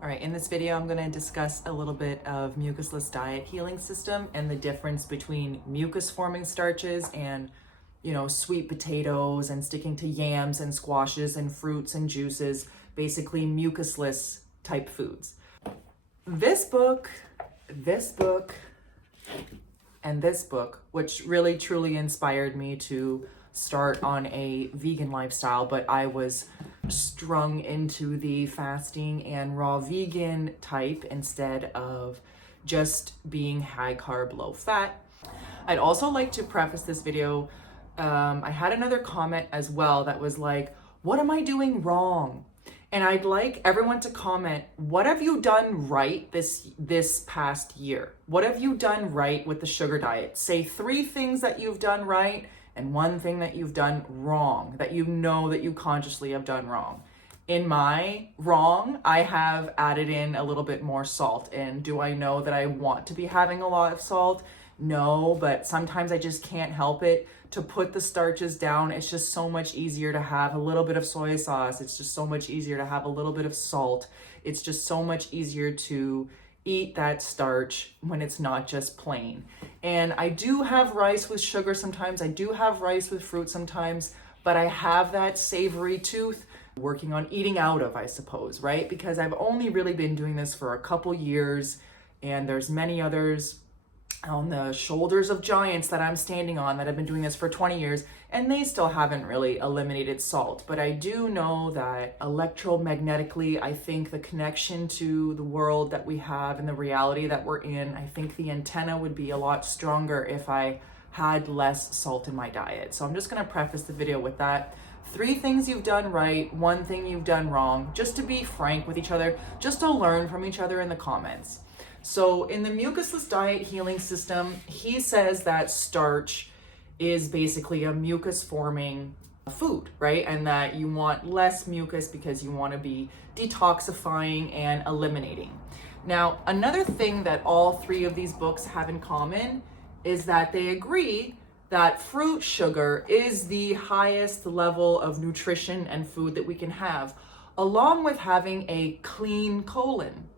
All right, in this video, I'm going to discuss a little bit of mucusless diet healing system and the difference between mucus forming starches and, sweet potatoes and sticking to yams and squashes and fruits and juices, basically mucusless type foods. This book, and this book, which really truly inspired me to start on a vegan lifestyle, but I was strung into the fasting and raw vegan type instead of just being high carb, low fat. I'd also like to preface this video. I had another comment as well that was like, what am I doing wrong? And I'd like everyone to comment, what have you done right this past year? What have you done right with the sugar diet? Say 3 things that you've done right and 1 thing that you've done wrong, that you know that you consciously have done wrong. In my wrong, I have added in a little bit more salt. And do I know that I want to be having a lot of salt? No, but sometimes I just can't help it. To put the starches down, it's just so much easier to have a little bit of soy sauce. It's just so much easier to have a little bit of salt. It's just so much easier to eat that starch when it's not just plain. And I do have rice with sugar sometimes. I do have rice with fruit sometimes, but I have that savory tooth working on eating out of, I suppose, right? Because I've only really been doing this for a couple years, and there's many others on the shoulders of giants that I'm standing on that have been doing this for 20 years, and they still haven't really eliminated salt. But I do know that electromagnetically, I think the connection to the world that we have and the reality that we're in, I think the antenna would be a lot stronger if I had less salt in my diet. So I'm just going to preface the video with that. 3 things you've done right, 1 thing you've done wrong, just to be frank with each other, just to learn from each other in the comments. So in the Mucusless Diet Healing system, he says that starch is basically a mucus forming food, right? And that you want less mucus because you want to be detoxifying and eliminating. Now, another thing that all 3 of these books have in common is that they agree that fruit sugar is the highest level of nutrition and food that we can have, along with having a clean colon.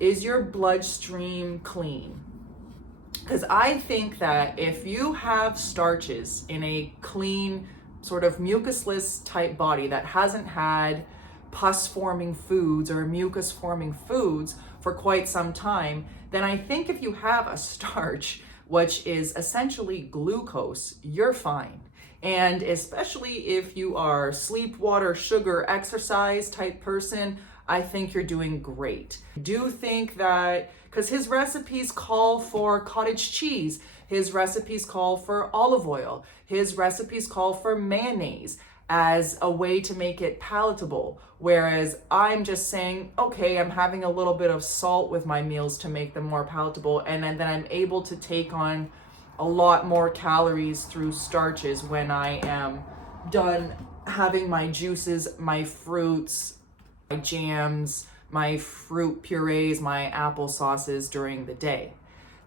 Is your bloodstream clean? Because I think that if you have starches in a clean, sort of mucusless type body that hasn't had pus forming foods or mucus forming foods for quite some time, then I think if you have a starch, which is essentially glucose, you're fine. And especially if you are sleep, water, sugar, exercise type person, I think you're doing great. I do think that, because his recipes call for cottage cheese, his recipes call for olive oil, his recipes call for mayonnaise as a way to make it palatable. Whereas I'm just saying, okay, I'm having a little bit of salt with my meals to make them more palatable, and then I'm able to take on a lot more calories through starches when I am done having my juices, my fruits, my jams, my fruit purees, my apple sauces during the day.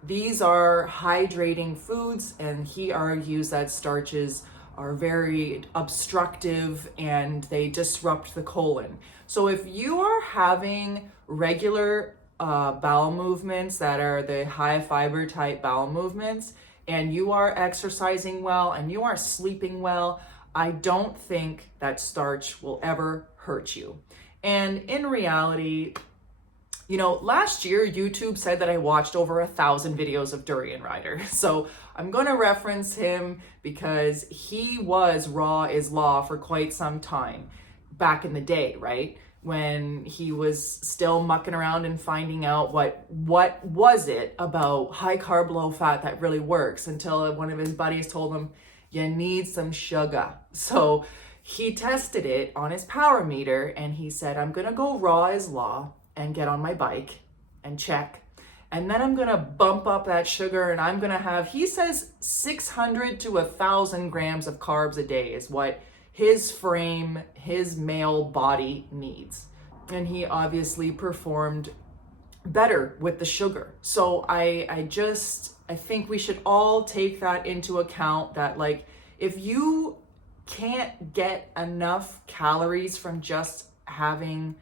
These are hydrating foods, and he argues that starches are very obstructive and they disrupt the colon. So if you are having regular bowel movements that are the high fiber type bowel movements, and you are exercising well and you are sleeping well, I don't think that starch will ever hurt you. And in reality, last year, YouTube said that I watched over 1,000 videos of Durian Rider. So I'm going to reference him because he was raw is law for quite some time back in the day, right? When he was still mucking around and finding out what was it about high carb, low fat that really works, until one of his buddies told him, you need some sugar. So he tested it on his power meter and he said, I'm going to go raw as law and get on my bike and check. And then I'm going to bump up that sugar and I'm going to have, he says 600 to 1,000 grams of carbs a day is what his frame, his male body needs. And he obviously performed better with the sugar. So I think we should all take that into account, that like, if you can't get enough calories from just having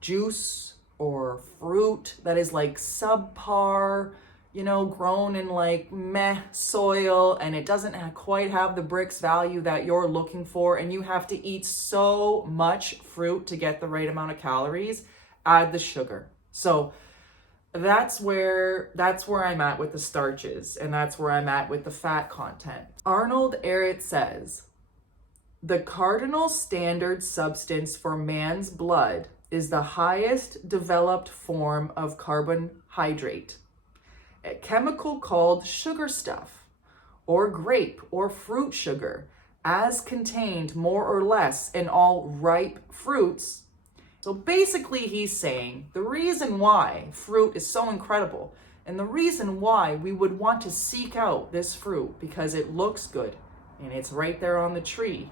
juice, or fruit that is like subpar, grown in like meh soil, and it doesn't quite have the bricks value that you're looking for, and you have to eat so much fruit to get the right amount of calories, add the sugar. So that's where I'm at with the starches, and that's where I'm at with the fat content. Arnold Ehret says, the cardinal standard substance for man's blood is the highest developed form of carbohydrate, a chemical called sugar stuff, or grape or fruit sugar, as contained more or less in all ripe fruits. So basically he's saying the reason why fruit is so incredible, and the reason why we would want to seek out this fruit because it looks good and it's right there on the tree,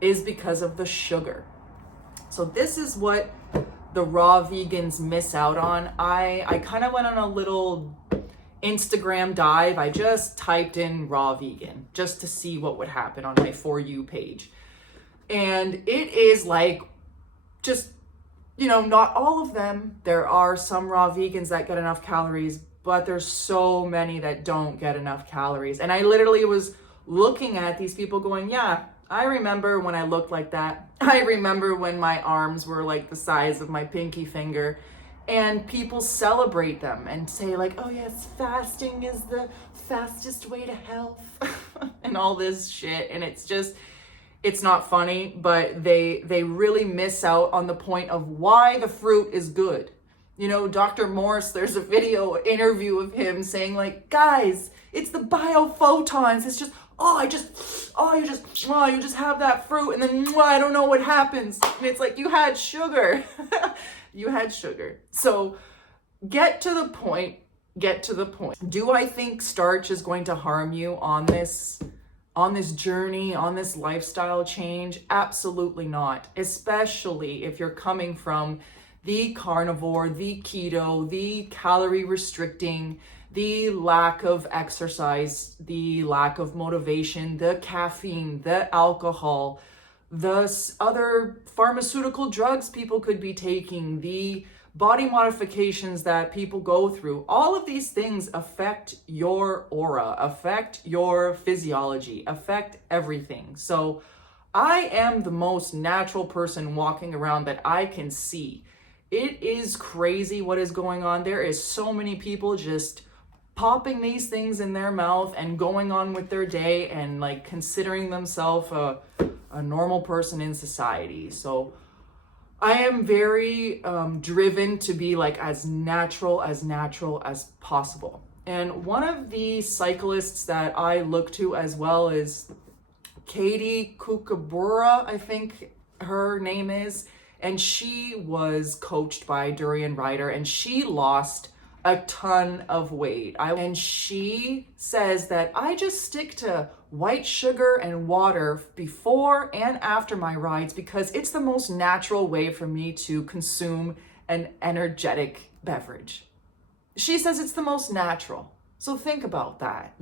is because of the sugar. So this is what the raw vegans miss out on. I kind of went on a little Instagram dive. I just typed in raw vegan just to see what would happen on my For You page. And it is like just, not all of them. There are some raw vegans that get enough calories, but there's so many that don't get enough calories. And I literally was looking at these people going, yeah, I remember when I looked like that. I remember when my arms were like the size of my pinky finger. And people celebrate them and say like, oh yes, fasting is the fastest way to health and all this shit. And it's not funny, but they really miss out on the point of why the fruit is good. Dr. Morse, there's a video interview of him saying like, guys, it's the biophotons. It's just, you just have that fruit and then I don't know what happens. And it's like, you had sugar. You had sugar. So get to the point. Do I think starch is going to harm you on this journey, on this lifestyle change? Absolutely not. Especially if you're coming from the carnivore, the keto, the calorie restricting, the lack of exercise, the lack of motivation, the caffeine, the alcohol, the other pharmaceutical drugs people could be taking, the body modifications that people go through. All of these things affect your aura, affect your physiology, affect everything. So I am the most natural person walking around that I can see. It is crazy what is going on. There is so many people just popping these things in their mouth and going on with their day and like considering themselves a normal person in society. So I am very driven to be like as natural as possible. And one of the cyclists that I look to as well is Katie Kukabura, I think her name is. And she was coached by Durian Ryder, and she lost a ton of weight. And she says that I just stick to white sugar and water before and after my rides because it's the most natural way for me to consume an energetic beverage. She says it's the most natural. So think about that,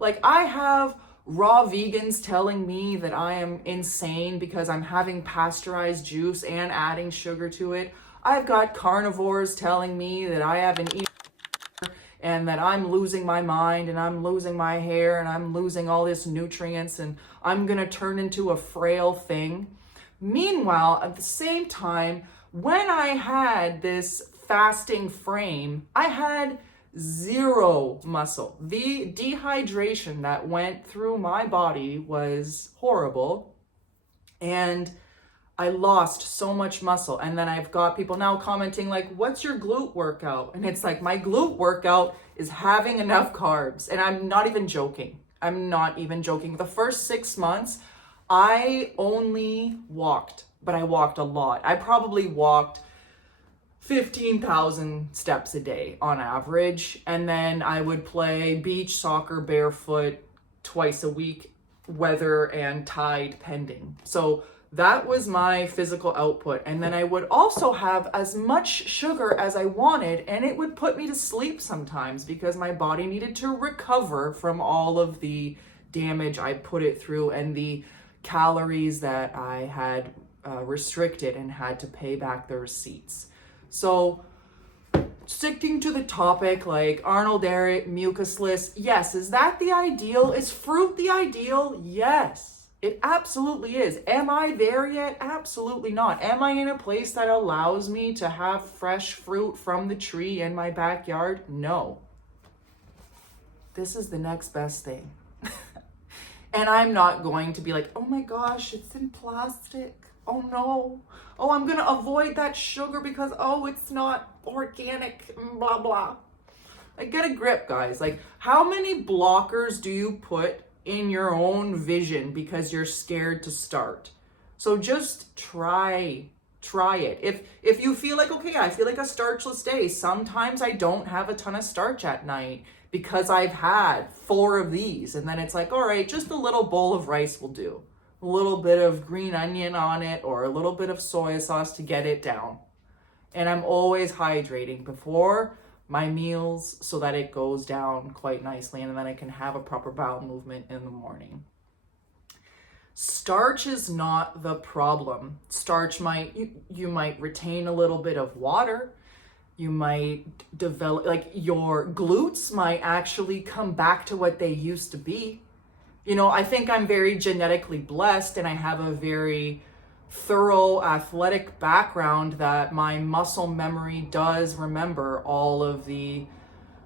Like I have raw vegans telling me that I am insane because I'm having pasteurized juice and adding sugar to it. I've got carnivores telling me that I haven't eaten and that I'm losing my mind and I'm losing my hair and I'm losing all this nutrients and I'm gonna turn into a frail thing. Meanwhile, at the same time, when I had this fasting frame, I had zero muscle. The dehydration that went through my body was horrible. And I lost so much muscle. And then I've got people now commenting like, what's your glute workout? And it's like, my glute workout is having enough carbs. And I'm not even joking. The first 6 months, I only walked, but I walked a lot. I probably walked 15,000 steps a day on average. And then I would play beach soccer barefoot twice a week, weather and tide pending. So that was my physical output. And then I would also have as much sugar as I wanted, and it would put me to sleep sometimes because my body needed to recover from all of the damage I put it through and the calories that I had restricted and had to pay back the receipts. So sticking to the topic, like Arnold, Ehret, mucusless, yes, is that the ideal? Is fruit the ideal? Yes, it absolutely is. Am I there yet? Absolutely not. Am I in a place that allows me to have fresh fruit from the tree in my backyard? No. This is the next best thing. And I'm not going to be like, oh my gosh, it's in plastic. Oh no. Oh, I'm going to avoid that sugar because, oh, it's not organic, blah, blah. Like, get a grip, guys. Like, how many blockers do you put in your own vision because you're scared to start? So just try it. If you feel like, okay, I feel like a starchless day. Sometimes I don't have a ton of starch at night because I've had 4 of these. And then it's like, all right, just a little bowl of rice will do. A little bit of green onion on it or a little bit of soy sauce to get it down. And I'm always hydrating before my meals so that it goes down quite nicely and then I can have a proper bowel movement in the morning. Starch is not the problem. Starch you might retain a little bit of water. You might develop, like your glutes might actually come back to what they used to be. You know, I think I'm very genetically blessed and I have a very thorough athletic background that my muscle memory does remember all of the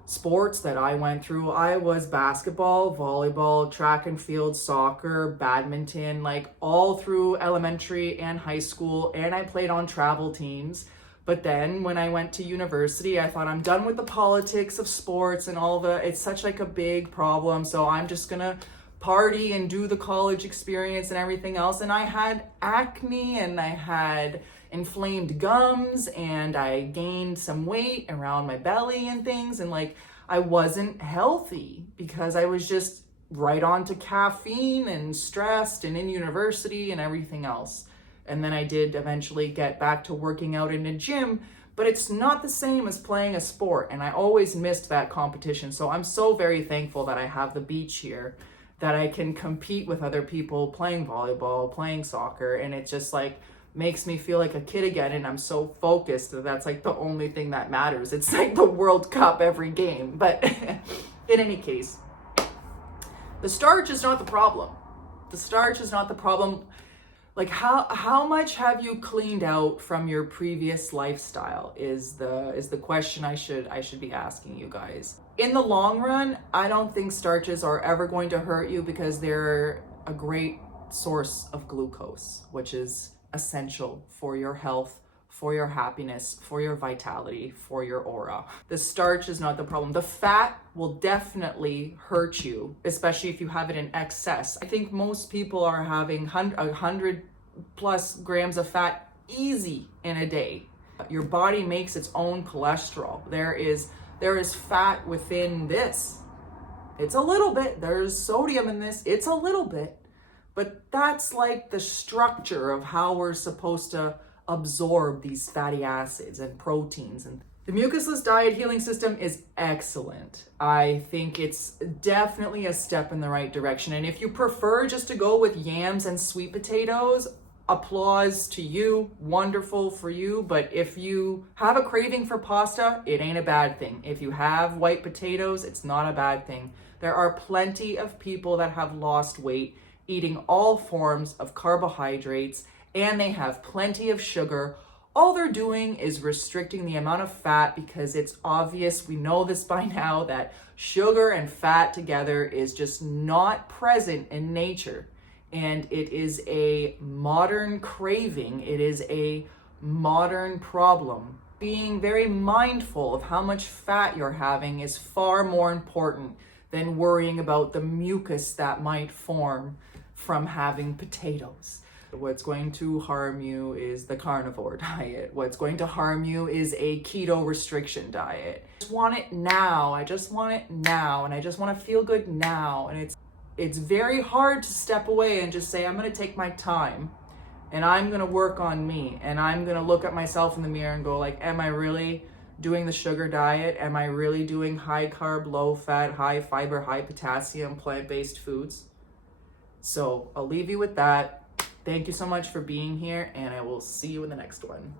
sports that I went through. I was basketball, volleyball, track and field, soccer, badminton, like all through elementary and high school, and I played on travel teams. But then when I went to university, I thought I'm done with the politics of sports and all the, it's such like a big problem. So I'm just gonna party and do the college experience and everything else. And I had acne and I had inflamed gums and I gained some weight around my belly and things. And like, I wasn't healthy because I was just right on to caffeine and stressed and in university and everything else. And then I did eventually get back to working out in a gym, but it's not the same as playing a sport. And I always missed that competition. So I'm so very thankful that I have the beach here, that I can compete with other people playing volleyball, playing soccer. And it just like makes me feel like a kid again. And I'm so focused that that's like the only thing that matters. It's like the World Cup every game. But in any case, the starch is not the problem. The starch is not the problem. Like how much have you cleaned out from your previous lifestyle is the question I should be asking you guys. In the long run, I don't think starches are ever going to hurt you because they're a great source of glucose, which is essential for your health, for your happiness, for your vitality, for your aura. The starch is not the problem. The fat will definitely hurt you, especially if you have it in excess. I think most people are having 100 plus grams of fat easy in a day. Your body makes its own cholesterol. There is fat within this. It's a little bit. There's sodium in this. It's a little bit. But that's like the structure of how we're supposed to absorb these fatty acids and proteins. And the Mucusless Diet Healing System is excellent. I think it's definitely a step in the right direction. And if you prefer just to go with yams and sweet potatoes, applause to you, wonderful for you. But if you have a craving for pasta, it ain't a bad thing. If you have white potatoes, it's not a bad thing. There are plenty of people that have lost weight eating all forms of carbohydrates, and they have plenty of sugar. All they're doing is restricting the amount of fat because it's obvious, we know this by now, that sugar and fat together is just not present in nature. And it is a modern craving. It is a modern problem. Being very mindful of how much fat you're having is far more important than worrying about the mucus that might form from having potatoes. What's going to harm you is the carnivore diet. What's going to harm you is a keto restriction diet. I just want it now. I just want it now. And I just want to feel good now. And it's very hard to step away and just say, I'm going to take my time and I'm going to work on me. And I'm going to look at myself in the mirror and go like, am I really doing the sugar diet? Am I really doing high carb, low fat, high fiber, high potassium, plant-based foods? So I'll leave you with that. Thank you so much for being here, and I will see you in the next one.